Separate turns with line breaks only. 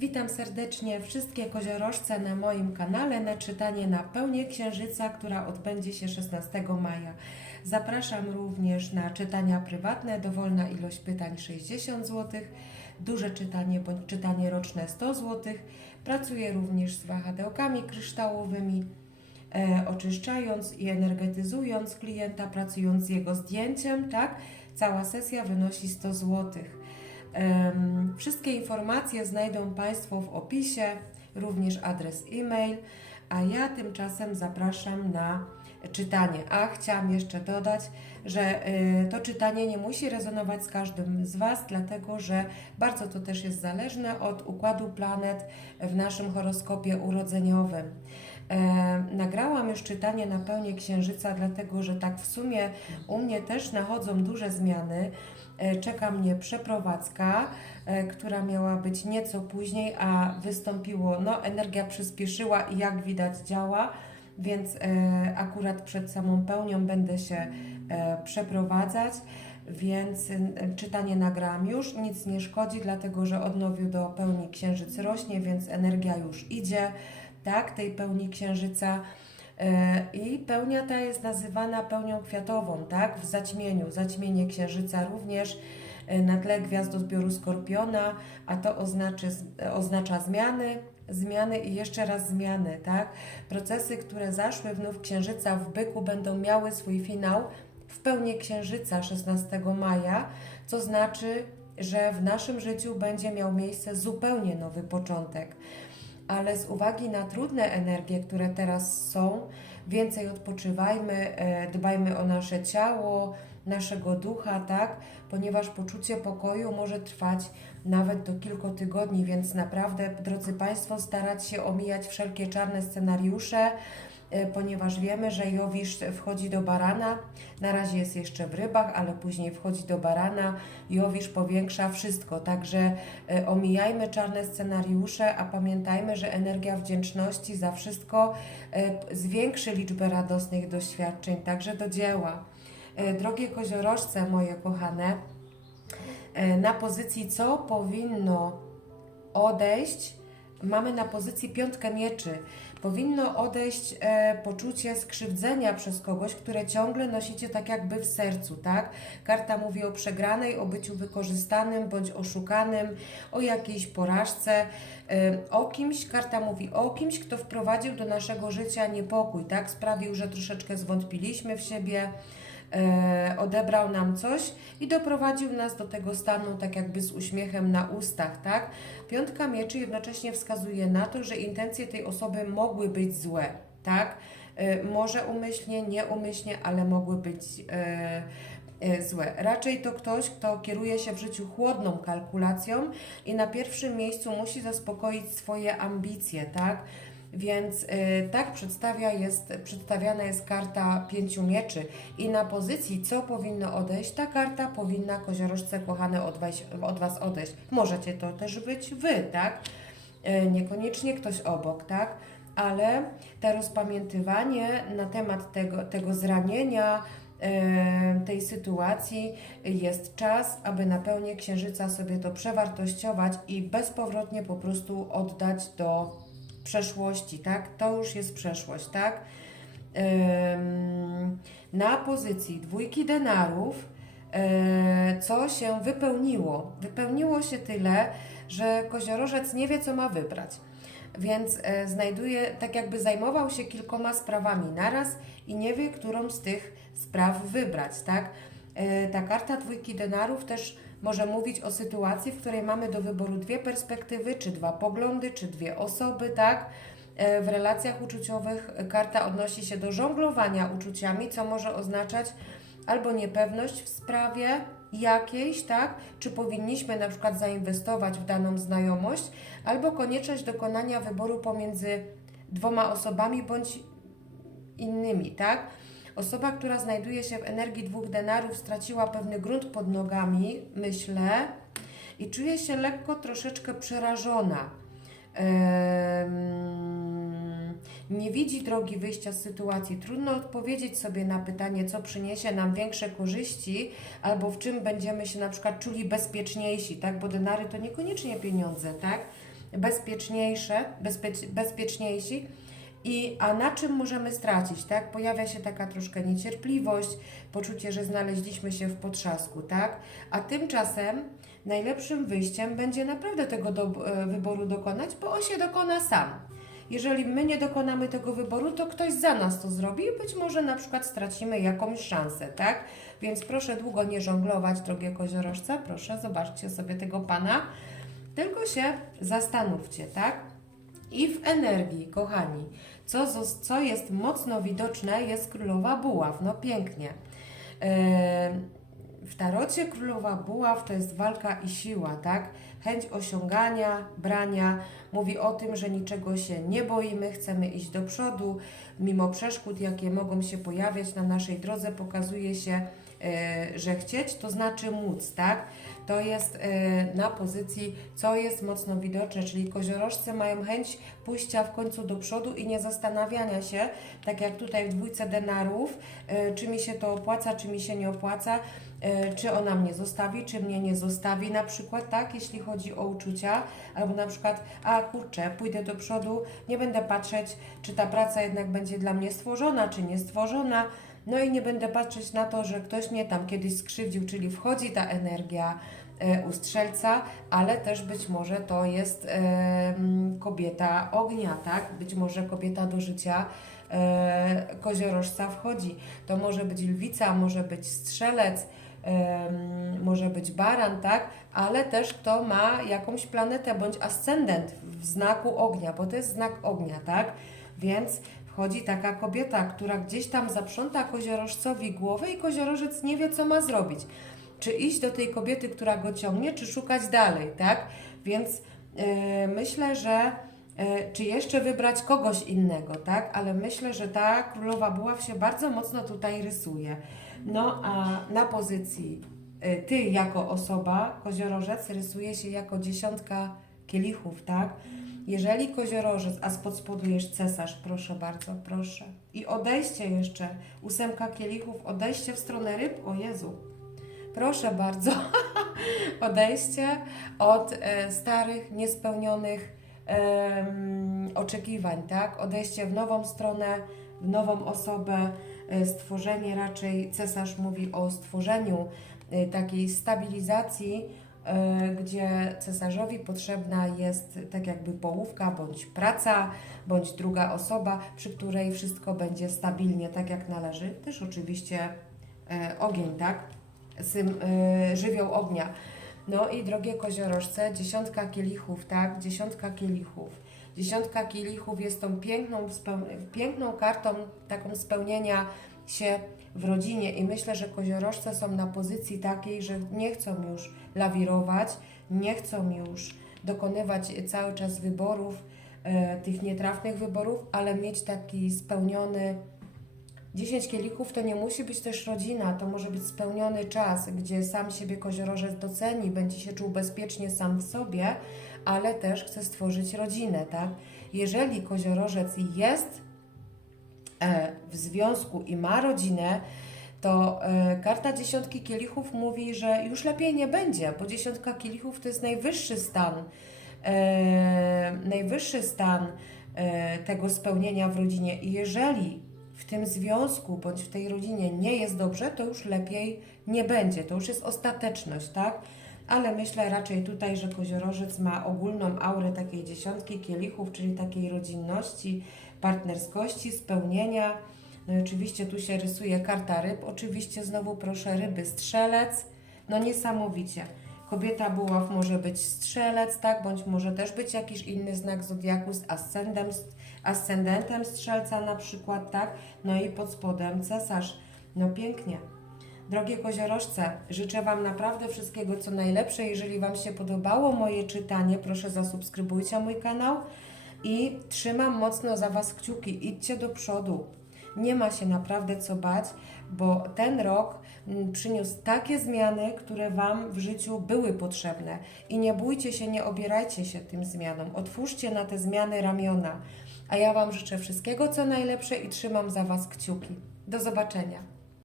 Witam serdecznie wszystkie koziorożce na moim kanale na czytanie na pełnię księżyca, która odbędzie się 16 maja. Zapraszam również na czytania prywatne, dowolna ilość pytań 60 zł, duże czytanie bądź czytanie roczne 100 zł. Pracuję również z wahadełkami kryształowymi, e, oczyszczając i energetyzując klienta, pracując z jego zdjęciem, tak? Cała sesja wynosi 100 złotych. Wszystkie informacje znajdą Państwo w opisie, również adres e-mail, a ja tymczasem zapraszam na czytanie. A chciałam jeszcze dodać, że y, to czytanie nie musi rezonować z każdym z Was, dlatego że bardzo to też jest zależne od układu planet w naszym horoskopie urodzeniowym. E, nagrałam już czytanie na pełnię księżyca, dlatego że tak w sumie u mnie też nachodzą duże zmiany. E, Czeka mnie przeprowadzka, e, która miała być nieco później, a wystąpiło, no energia przyspieszyła i jak widać działa, więc akurat przed samą pełnią będę się przeprowadzać, więc czytanie nagrałam już, nic nie szkodzi, dlatego że od nowiu do pełni księżyc rośnie, więc energia już idzie, tak, tej pełni księżyca. E, I pełnia ta jest nazywana pełnią kwiatową, tak? W zaćmieniu. Zaćmienie księżyca również e, na tle gwiazdozbioru Skorpiona, a to oznaczy, oznacza zmiany, zmiany i jeszcze raz zmiany, tak? Procesy, które zaszły w księżyca w byku będą miały swój finał w pełni księżyca 16 maja, co znaczy, że w naszym życiu będzie miał miejsce zupełnie nowy początek ale z uwagi na trudne energie, które teraz są, więcej odpoczywajmy, e, dbajmy o nasze ciało, naszego ducha, tak? Ponieważ poczucie pokoju może trwać nawet do kilku tygodni, więc naprawdę, drodzy Państwo, starać się omijać wszelkie czarne scenariusze, ponieważ wiemy, że Jowisz wchodzi do barana. Na razie jest jeszcze w rybach, ale później wchodzi do barana. Jowisz powiększa wszystko, także e, omijajmy czarne scenariusze, a pamiętajmy, że energia wdzięczności za wszystko e, zwiększy liczbę radosnych doświadczeń, także do dzieła. E, Drogie koziorożce, moje kochane, e, na pozycji co powinno odejść, mamy na pozycji piątkę mieczy. Powinno odejść e, poczucie skrzywdzenia przez kogoś, które ciągle nosicie tak jakby w sercu, tak? Karta mówi o przegranej, o byciu wykorzystanym bądź oszukanym, o jakiejś porażce, e, o kimś, karta mówi o kimś, kto wprowadził do naszego życia niepokój, tak? Sprawił, że troszeczkę zwątpiliśmy w siebie, e, odebrał nam coś i doprowadził nas do tego stanu tak jakby z uśmiechem na ustach, tak? Piątka mieczy jednocześnie wskazuje na to, że intencje tej osoby mogły być złe, tak? E, może umyślnie, nieumyślnie, ale mogły być e, e, złe. Raczej to ktoś, kto kieruje się w życiu chłodną kalkulacją i na pierwszym miejscu musi zaspokoić swoje ambicje, tak? Więc y, tak przedstawia jest, przedstawiana jest karta pięciu mieczy i na pozycji co powinno odejść, ta karta powinna koziorożce kochane od was, od was odejść. Możecie to też być wy, tak? Y, niekoniecznie ktoś obok, tak? Ale to rozpamiętywanie na temat tego, tego zranienia, y, tej sytuacji jest czas, aby na pełnię księżyca sobie to przewartościować i bezpowrotnie po prostu oddać do przeszłości, tak? To już jest przeszłość, tak? Na pozycji dwójki denarów, e, co się wypełniło? Wypełniło się tyle, że koziorożec nie wie, co ma wybrać. Więc e, znajduje, tak jakby zajmował się kilkoma sprawami naraz i nie wie, którą z tych spraw wybrać, tak? E, ta karta dwójki denarów też może mówić o sytuacji, w której mamy do wyboru dwie perspektywy, czy dwa poglądy, czy dwie osoby, tak? E, W relacjach uczuciowych karta odnosi się do żonglowania uczuciami, co może oznaczać albo niepewność w sprawie jakiejś, tak? Czy powinniśmy na przykład zainwestować w daną znajomość, albo konieczność dokonania wyboru pomiędzy dwoma osobami bądź innymi, tak? Osoba, która znajduje się w energii dwóch denarów, straciła pewny grunt pod nogami, myślę, i czuje się lekko troszeczkę przerażona. Nie widzi drogi wyjścia z sytuacji. Trudno odpowiedzieć sobie na pytanie, co przyniesie nam większe korzyści, albo w czym będziemy się na przykład czuli bezpieczniejsi, tak? Bo denary to niekoniecznie pieniądze, tak? bezpieczniejsze, bezpiecz, bezpieczniejsi. I, a na czym możemy stracić, tak? Pojawia się taka troszkę niecierpliwość, poczucie, że znaleźliśmy się w potrzasku, tak? A tymczasem najlepszym wyjściem będzie naprawdę tego do, e, wyboru dokonać, bo on się dokona sam. Jeżeli my nie dokonamy tego wyboru, to ktoś za nas to zrobi i być może na przykład stracimy jakąś szansę, tak? Więc proszę długo nie żonglować, drogie koziorożce, proszę, zobaczcie sobie tego pana, tylko się zastanówcie, tak? I w energii, kochani, co, co jest mocno widoczne, jest królowa buław. No pięknie. Em, W tarocie królowa buław to jest walka i siła, tak? Chęć osiągania, brania. Mówi o tym, że niczego się nie boimy, chcemy iść do przodu. Mimo przeszkód, jakie mogą się pojawiać na naszej drodze, pokazuje się, e, że chcieć to znaczy móc, tak? To jest e, na pozycji, co jest mocno widoczne, czyli koziorożcy mają chęć pójścia w końcu do przodu i nie zastanawiania się, tak jak tutaj w dwójce denarów, e, czy mi się to opłaca, czy mi się nie opłaca, e, czy ona mnie zostawi, czy mnie nie zostawi, na przykład, tak, jeśli chodzi o uczucia, albo na przykład, a kurczę, pójdę do przodu, nie będę patrzeć, czy ta praca jednak będzie dla mnie stworzona, czy nie stworzona, no i nie będę patrzeć na to, że ktoś mnie tam kiedyś skrzywdził, czyli wchodzi ta energia e, u strzelca, ale też być może to jest em, kobieta ognia, tak? Być może kobieta do życia e, koziorożca wchodzi. To może być lwica, może być strzelec, może być baran, tak? Ale też kto ma jakąś planetę bądź ascendent w znaku ognia, bo to jest znak ognia, tak? Więc wchodzi taka kobieta, która gdzieś tam zaprząta koziorożcowi głowę i koziorożec nie wie, co ma zrobić. Czy iść do tej kobiety, która go ciągnie, czy szukać dalej, tak? Więc e, myślę, że e, czy jeszcze wybrać kogoś innego, tak? Ale myślę, że ta królowa buław się bardzo mocno tutaj rysuje. No a na pozycji e, ty jako osoba, koziorożec, rysuje się jako dziesiątka kielichów, tak? Jeżeli koziorożec, a spod spodu jest cesarz, proszę bardzo, proszę. I odejście jeszcze, ósemka kielichów, odejście w stronę ryb, o Jezu. Proszę bardzo, odejście od e, starych, niespełnionych em, oczekiwań, tak? Odejście w nową stronę, w nową osobę, e, stworzenie raczej, cesarz mówi o stworzeniu e, takiej stabilizacji, e, gdzie cesarzowi potrzebna jest tak jakby połówka, bądź praca, bądź druga osoba, przy której wszystko będzie stabilnie, tak jak należy. Też oczywiście e, ogień, tak? Sym, e, żywioł ognia. No i drogie koziorożce, dziesiątka kielichów, tak? Dziesiątka kielichów. Dziesiątka kielichów jest tą piękną, piękną kartą taką spełnienia się w rodzinie i myślę, że koziorożce są na pozycji takiej, że nie chcą już lawirować, nie chcą już dokonywać cały czas wyborów, e, tych nietrafnych wyborów, ale mieć taki spełniony 10 kielichów to nie musi być też rodzina, to może być spełniony czas, gdzie sam siebie koziorożec doceni, będzie się czuł bezpiecznie sam w sobie, ale też chce stworzyć rodzinę, tak? Jeżeli koziorożec jest w związku i ma rodzinę, to e, karta dziesiątki kielichów mówi, że już lepiej nie będzie, bo dziesiątka kielichów to jest najwyższy stan, e, najwyższy stan e, tego spełnienia w rodzinie. I jeżeli w tym związku bądź w tej rodzinie nie jest dobrze, to już lepiej nie będzie. To już jest ostateczność, tak? Ale myślę raczej tutaj, że koziorożec ma ogólną aurę takiej dziesiątki kielichów, czyli takiej rodzinności, partnerskości, spełnienia. No i oczywiście tu się rysuje karta ryb. Oczywiście znowu proszę ryby strzelec. No niesamowicie. Kobieta buław może być strzelec, tak? Bądź może też być jakiś inny znak zodiaku z ascendem, ascendentem strzelca na przykład, tak? No i pod spodem cesarz. No pięknie. Drogie koziorożce, życzę Wam naprawdę wszystkiego co najlepsze. Jeżeli Wam się podobało moje czytanie, proszę zasubskrybujcie mój kanał i trzymam mocno za Was kciuki. Idźcie do przodu. Nie ma się naprawdę co bać, bo ten rok mm, przyniósł takie zmiany, które Wam w życiu były potrzebne. I nie bójcie się, nie obierajcie się tym zmianom. Otwórzcie na te zmiany ramiona. A ja Wam życzę wszystkiego co najlepsze i trzymam za Was kciuki. Do zobaczenia.